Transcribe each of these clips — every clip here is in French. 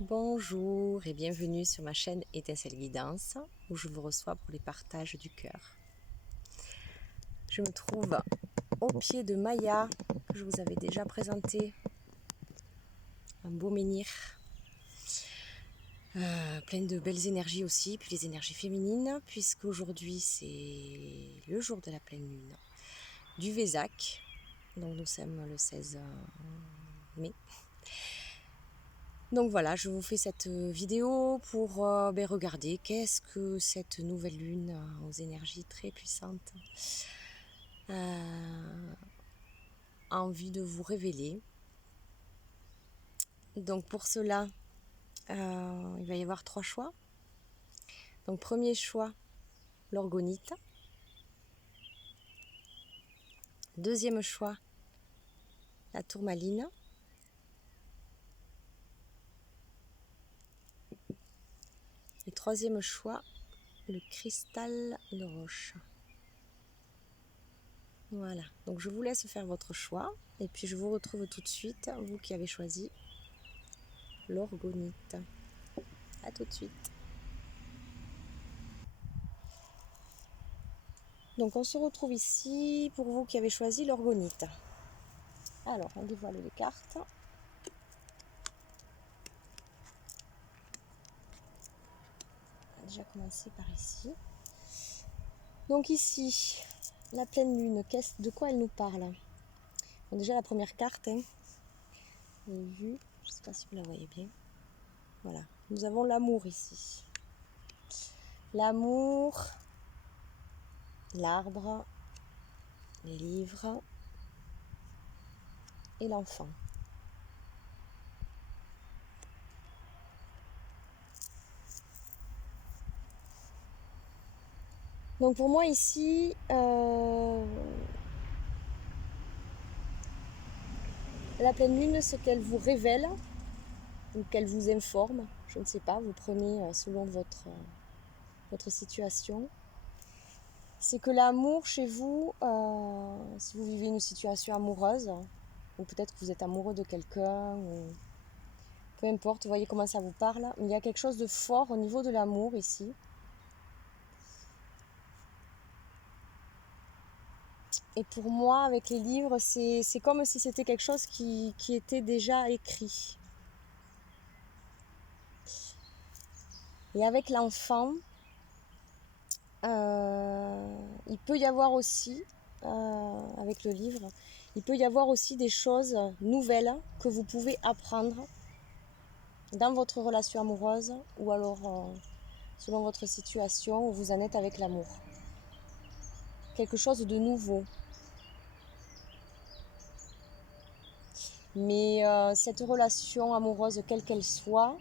Bonjour et bienvenue sur ma chaîne Étincelle Guidance où je vous reçois pour les partages du cœur. Je me trouve au pied de Maya que je vous avais déjà présenté, un beau menhir, plein de belles énergies aussi, puis les énergies féminines puisque aujourd'hui c'est le jour de la pleine lune du Vésac, donc nous sommes le 16 mai. Donc voilà, je vous fais cette vidéo pour regarder qu'est-ce que cette nouvelle lune aux énergies très puissantes a envie de vous révéler. Donc pour cela, il va y avoir 3 choix. Donc premier choix, l'orgonite. Deuxième choix, la tourmaline. Et troisième choix, le cristal de roche. Voilà, donc je vous laisse faire votre choix et puis je vous retrouve tout de suite, vous qui avez choisi l'orgonite. A tout de suite. Donc on se retrouve ici pour vous qui avez choisi l'orgonite. Alors on dévoile les cartes. On va déjà commencer par ici. Donc ici, la pleine lune, de quoi elle nous parle? Bon, déjà la première carte, vous avez vu, je ne sais pas si vous la voyez bien. Voilà, nous avons l'amour ici. L'amour, l'arbre, les livres et l'enfant. Donc pour moi ici, la pleine lune, ce qu'elle vous révèle, ou qu'elle vous informe, je ne sais pas, vous prenez selon votre situation, c'est que l'amour chez vous, si vous vivez une situation amoureuse, ou peut-être que vous êtes amoureux de quelqu'un, ou peu importe, vous voyez comment ça vous parle, mais il y a quelque chose de fort au niveau de l'amour ici. Et pour moi, avec les livres, c'est comme si c'était quelque chose qui était déjà écrit. Et avec l'enfant, il peut y avoir aussi, avec le livre, il peut y avoir aussi des choses nouvelles que vous pouvez apprendre dans votre relation amoureuse ou alors selon votre situation où vous en êtes avec l'amour. Quelque chose de nouveau. Mais cette relation amoureuse, quelle qu'elle soit,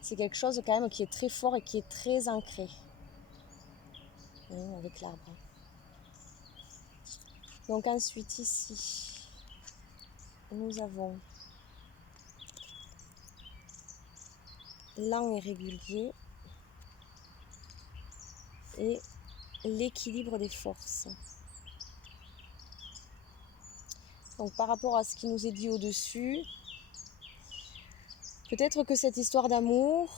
c'est quelque chose quand même qui est très fort et qui est très ancré. Avec l'arbre. Donc ensuite ici, nous avons lent et régulier et l'équilibre des forces. Donc par rapport à ce qui nous est dit au-dessus, peut-être que cette histoire d'amour,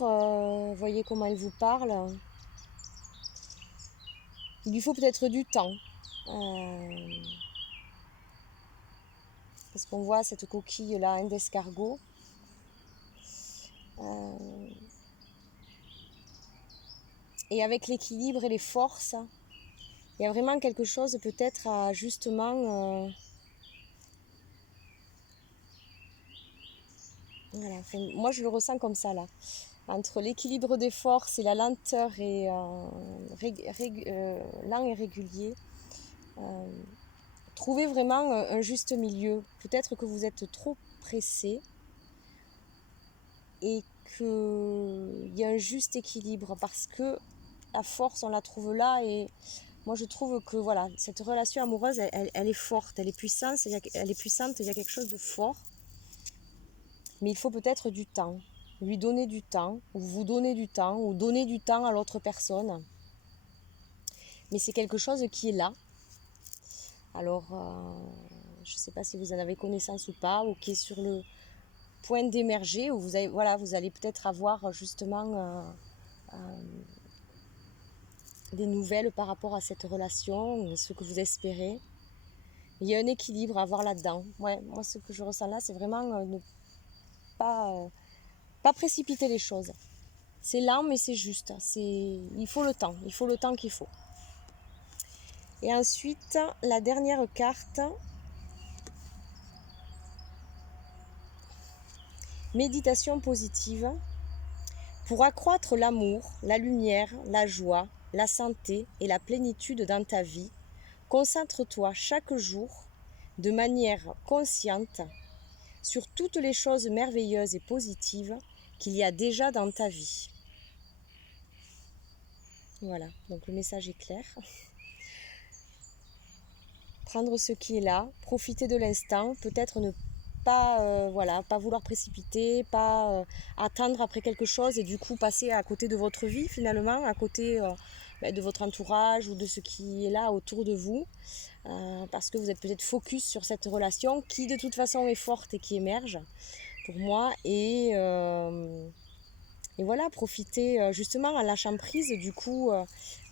voyez comment elle vous parle, il lui faut peut-être du temps. Parce qu'on voit cette coquille-là, d'escargot. Et avec l'équilibre et les forces, il y a vraiment quelque chose peut-être à justement... voilà, enfin, moi je le ressens comme ça là. Entre l'équilibre des forces et la lenteur et lent et régulier, trouvez vraiment un juste milieu. Peut-être que vous êtes trop pressé et qu'il y a un juste équilibre parce que la force on la trouve là et moi je trouve que voilà, cette relation amoureuse elle est forte, elle est puissante, il y a quelque chose de fort, mais il faut peut-être du temps, lui donner du temps, ou vous donner du temps, ou donner du temps à l'autre personne, mais c'est quelque chose qui est là. Alors je ne sais pas si vous en avez connaissance ou pas, ou qui est sur point d'émerger, où vous allez peut-être avoir justement des nouvelles par rapport à cette relation, ce que vous espérez. Il y a un équilibre à avoir là-dedans. Ouais, moi, ce que je ressens là, c'est vraiment ne pas précipiter les choses. C'est lent, mais c'est juste. Il faut le temps qu'il faut. Et ensuite, la dernière carte, méditation positive. Pour accroître l'amour, la lumière, la joie, la santé et la plénitude dans ta vie, concentre-toi chaque jour, de manière consciente, sur toutes les choses merveilleuses et positives qu'il y a déjà dans ta vie. Voilà, donc le message est clair. Prendre ce qui est là, profiter de l'instant, peut-être ne pas vouloir précipiter, pas attendre après quelque chose et du coup passer à côté de votre vie finalement, à côté de votre entourage ou de ce qui est là autour de vous, parce que vous êtes peut-être focus sur cette relation qui de toute façon est forte et qui émerge pour moi, et voilà, profiter justement en lâchant prise du coup,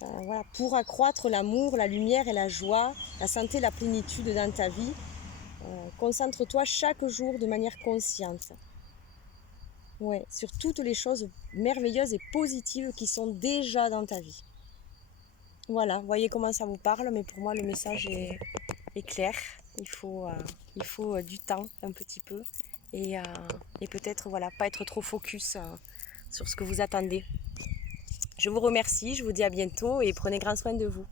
voilà, pour accroître l'amour, la lumière et la joie, la santé, la plénitude dans ta vie. Concentre-toi chaque jour de manière consciente. Ouais, sur toutes les choses merveilleuses et positives qui sont déjà dans ta vie. Voilà, voyez comment ça vous parle, mais pour moi le message est clair. Il faut du temps un petit peu et peut-être voilà, pas être trop focus sur ce que vous attendez. Je vous remercie, je vous dis à bientôt et prenez grand soin de vous.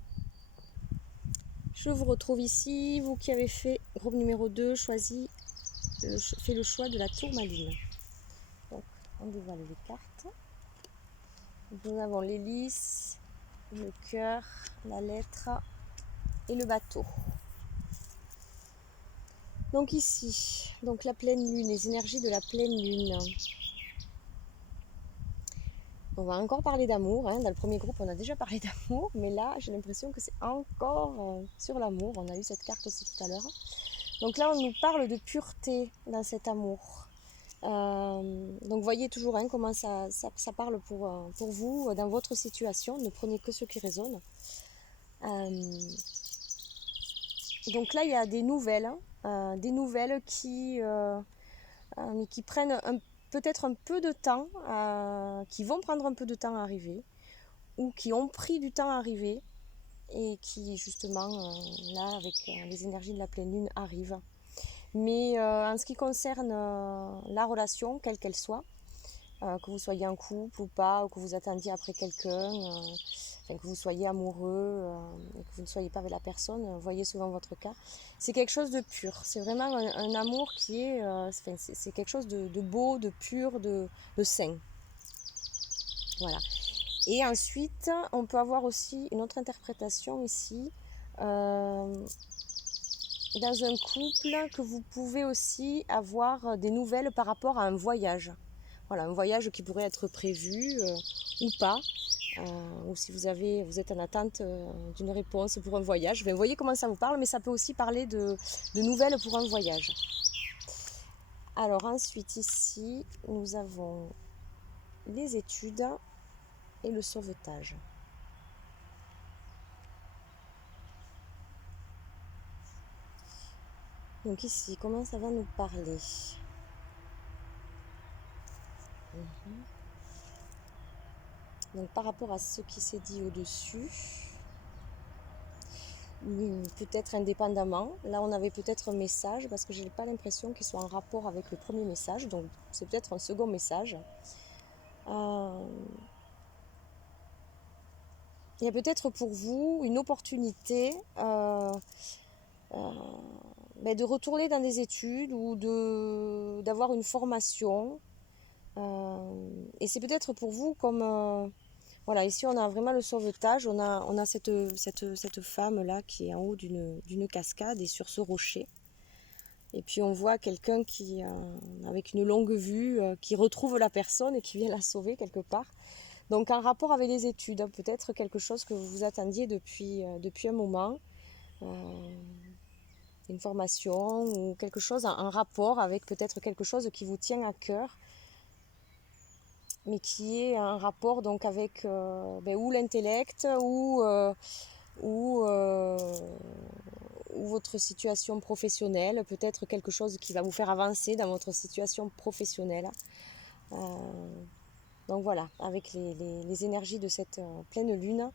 Je vous retrouve ici, vous qui avez fait groupe numéro 2, fait le choix de la tourmaline. Donc, on dévoile les cartes. Nous avons l'hélice, le cœur, la lettre et le bateau. Donc ici, donc la pleine lune, les énergies de la pleine lune. On va encore parler d'amour. Hein. Dans le premier groupe, on a déjà parlé d'amour, mais là, j'ai l'impression que c'est encore sur l'amour. On a eu cette carte aussi tout à l'heure. Donc là, on nous parle de pureté dans cet amour. Donc voyez toujours hein, comment ça parle pour vous dans votre situation. Ne prenez que ce qui résonne. Donc là, il y a des nouvelles qui prennent peut-être un peu de temps, qui vont prendre un peu de temps à arriver, ou qui ont pris du temps à arriver, et qui justement, là, avec les énergies de la pleine lune, arrivent. Mais en ce qui concerne la relation, quelle qu'elle soit, que vous soyez en couple ou pas, ou que vous attendiez après quelqu'un, que vous soyez amoureux et que vous ne soyez pas avec la personne, voyez souvent votre cas, c'est quelque chose de pur. C'est vraiment un amour qui est, c'est quelque chose de beau, de pur, de sain. Voilà. Et ensuite, on peut avoir aussi une autre interprétation ici. Dans un couple, que vous pouvez aussi avoir des nouvelles par rapport à un voyage. Voilà, un voyage qui pourrait être prévu ou pas, ou si vous êtes en attente d'une réponse pour un voyage. Vous voyez comment ça vous parle, mais ça peut aussi parler de nouvelles pour un voyage. Alors ensuite ici, nous avons les études et le sauvetage. Donc ici, comment ça va nous parler ? Donc par rapport à ce qui s'est dit au-dessus, peut-être indépendamment, là on avait peut-être un message, parce que je n'ai pas l'impression qu'il soit en rapport avec le premier message, donc c'est peut-être un second message. Il y a peut-être pour vous une opportunité de retourner dans des études ou d'avoir une formation. Et c'est peut-être pour vous comme... voilà, ici on a vraiment le sauvetage, on a cette femme-là qui est en haut d'une cascade et sur ce rocher. Et puis on voit quelqu'un qui, avec une longue vue, qui retrouve la personne et qui vient la sauver quelque part. Donc en rapport avec les études, peut-être quelque chose que vous vous attendiez depuis un moment. une formation ou quelque chose en rapport avec peut-être quelque chose qui vous tient à cœur, mais qui est un rapport donc avec ou l'intellect ou votre situation professionnelle, peut-être quelque chose qui va vous faire avancer dans votre situation professionnelle. Donc voilà, avec les énergies de cette pleine lune,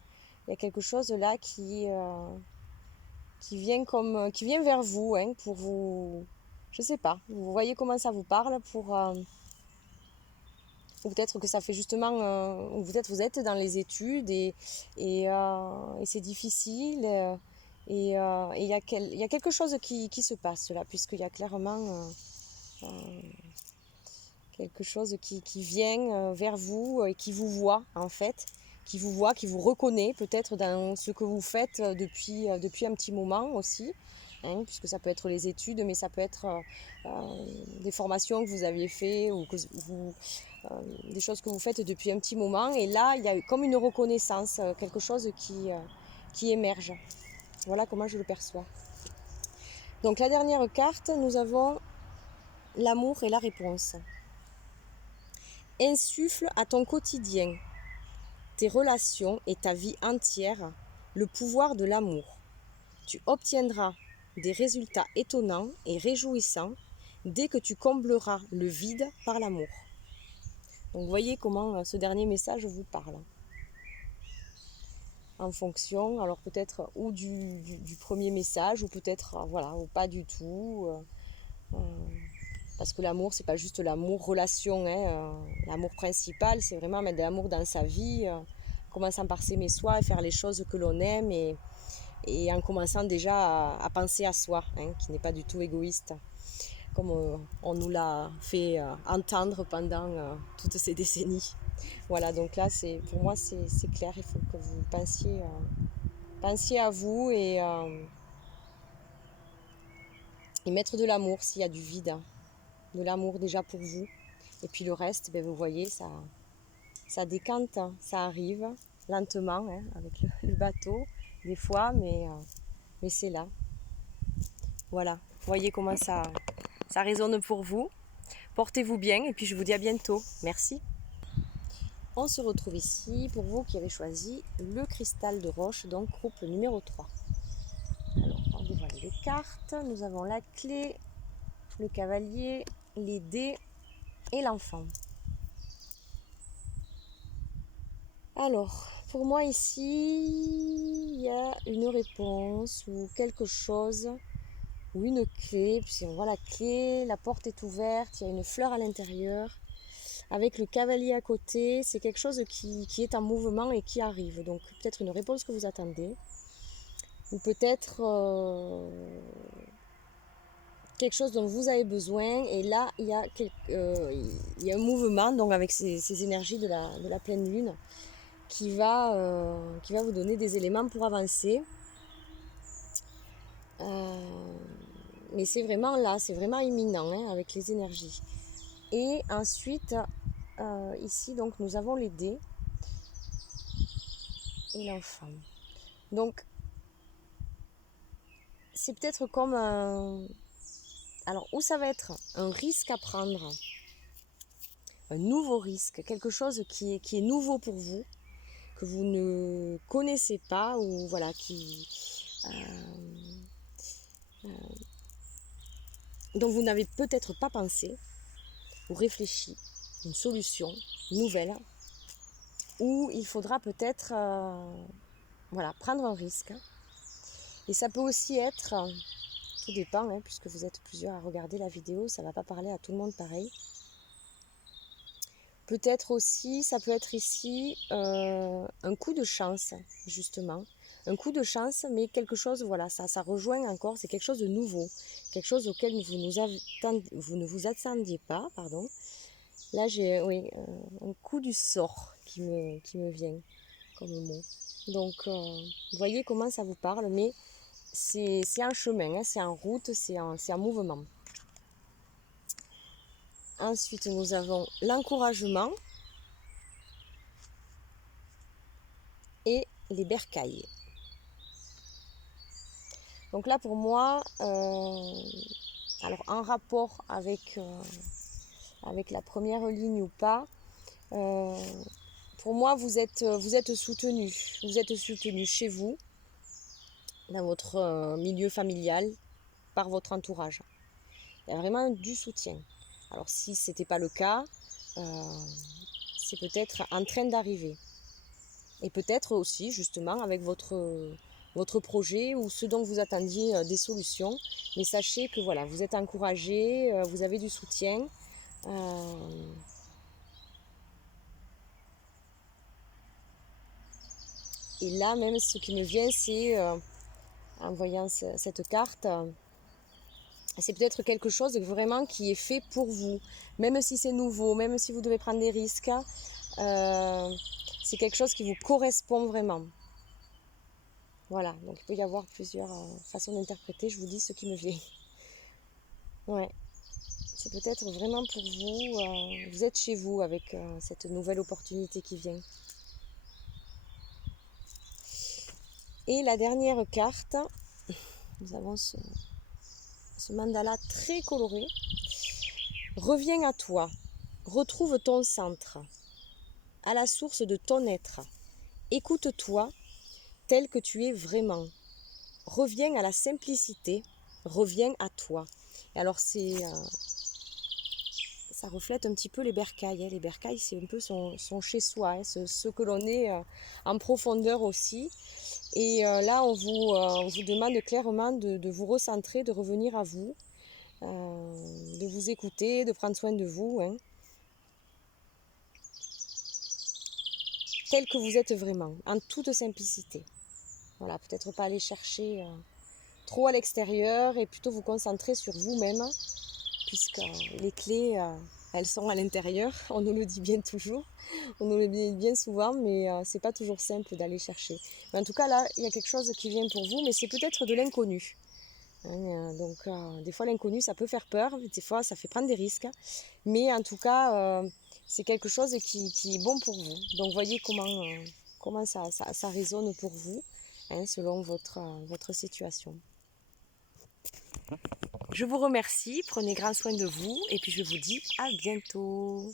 il y a quelque chose là qui vient vers vous, hein, pour vous, je sais pas, vous voyez comment ça vous parle, ou peut-être que ça fait justement, ou peut-être vous êtes dans les études et c'est difficile, et il y a quelque chose qui se passe là, puisqu'il y a clairement quelque chose qui vient vers vous et qui vous voit en fait, qui vous reconnaît peut-être dans ce que vous faites depuis un petit moment aussi, hein, puisque ça peut être les études, mais ça peut être des formations que vous aviez fait ou des choses que vous faites depuis un petit moment. Et là, il y a comme une reconnaissance, quelque chose qui émerge. Voilà comment je le perçois. Donc la dernière carte, nous avons l'amour et la réponse. Insuffle à ton quotidien, tes relations et ta vie entière le pouvoir de l'amour. Tu obtiendras des résultats étonnants et réjouissants dès que tu combleras le vide par l'amour. Donc voyez comment ce dernier message vous parle. En fonction, alors peut-être ou du premier message, ou peut-être voilà, ou pas du tout. Parce que l'amour, c'est pas juste l'amour relation, hein, l'amour principal, c'est vraiment mettre de l'amour dans sa vie, commençant par s'aimer soi et faire les choses que l'on aime, et en commençant déjà à penser à soi, hein, qui n'est pas du tout égoïste, comme on nous l'a fait entendre pendant toutes ces décennies. Voilà, donc là, pour moi, c'est clair, il faut que vous pensiez à vous et mettre de l'amour s'il y a du vide, de l'amour déjà pour vous. Et puis le reste, ben, vous voyez, ça décante, ça arrive lentement, hein, avec le bateau, des fois, mais c'est là. Voilà, voyez comment ça résonne pour vous. Portez-vous bien et puis je vous dis à bientôt. Merci. On se retrouve ici pour vous qui avez choisi le cristal de roche, donc groupe numéro 3. Alors, on dévoile les cartes. Nous avons la clé, le cavalier, les dés et l'enfant. Alors, pour moi ici, il y a une réponse ou quelque chose, ou une clé. Puis on voit la clé, la porte est ouverte, il y a une fleur à l'intérieur. Avec le cavalier à côté, c'est quelque chose qui est en mouvement et qui arrive. Donc peut-être une réponse que vous attendez. Ou peut-être quelque chose dont vous avez besoin. Et là, il y a un mouvement donc avec ces énergies de la pleine lune qui va vous donner des éléments pour avancer. Mais c'est vraiment là, c'est vraiment imminent, hein, avec les énergies. Et ensuite, ici, donc, nous avons les dés et l'enfant. Donc, c'est peut-être comme un... Alors, où ça va être un risque à prendre, un nouveau risque, quelque chose qui est nouveau pour vous, que vous ne connaissez pas, ou voilà, dont vous n'avez peut-être pas pensé ou réfléchi, une solution nouvelle, où il faudra peut-être prendre un risque. Et ça peut aussi être, tout dépend, hein, puisque vous êtes plusieurs à regarder la vidéo, ça ne va pas parler à tout le monde pareil. Peut-être aussi, ça peut être ici un coup de chance, justement. Un coup de chance, mais quelque chose, voilà, ça rejoint encore, c'est quelque chose de nouveau. Quelque chose auquel vous ne vous attendiez pas, pardon. Là, j'ai un coup du sort qui me vient comme mot. Donc, vous voyez comment ça vous parle, mais c'est un chemin, hein, c'est en route, c'est en mouvement. Ensuite, nous avons l'encouragement et les bercailles. Donc là pour moi, alors en rapport avec la première ligne ou pas, pour moi vous êtes soutenu. Vous êtes soutenu chez vous, dans votre milieu familial, par votre entourage. Il y a vraiment du soutien. Alors si ce n'était pas le cas, c'est peut-être en train d'arriver. Et peut-être aussi justement avec votre projet ou ce dont vous attendiez des solutions. Mais sachez que voilà, vous êtes encouragé, vous avez du soutien. Et là même ce qui me vient, c'est en voyant cette carte, c'est peut-être quelque chose vraiment qui est fait pour vous. Même si c'est nouveau, même si vous devez prendre des risques, c'est quelque chose qui vous correspond vraiment. Voilà, donc il peut y avoir plusieurs façons d'interpréter, je vous dis ce qui me vient. Ouais, c'est peut-être vraiment pour vous, vous êtes chez vous avec cette nouvelle opportunité qui vient. Et la dernière carte, nous avons ce mandala très coloré. Reviens à toi, retrouve ton centre, à la source de ton être. Écoute-toi tel que tu es vraiment. Reviens à la simplicité, reviens à toi. Et alors ça reflète un petit peu les bercailles. Les bercailles, c'est un peu son chez-soi, ce que l'on est en profondeur aussi. Et là, on vous demande clairement de vous recentrer, de revenir à vous, de vous écouter, de prendre soin de vous, hein, tel que vous êtes vraiment, en toute simplicité. Voilà, peut-être pas aller chercher trop à l'extérieur et plutôt vous concentrer sur vous-même, puisque les clés, elles sont à l'intérieur. On nous le dit bien toujours, on nous le dit bien souvent, mais c'est pas toujours simple d'aller chercher. Mais en tout cas, là, il y a quelque chose qui vient pour vous, mais c'est peut-être de l'inconnu. Hein, donc, des fois, l'inconnu, ça peut faire peur, des fois, ça fait prendre des risques, mais en tout cas, c'est quelque chose qui est bon pour vous. Donc, voyez comment ça résonne pour vous, hein, selon votre situation. Je vous remercie, prenez grand soin de vous et puis je vous dis à bientôt.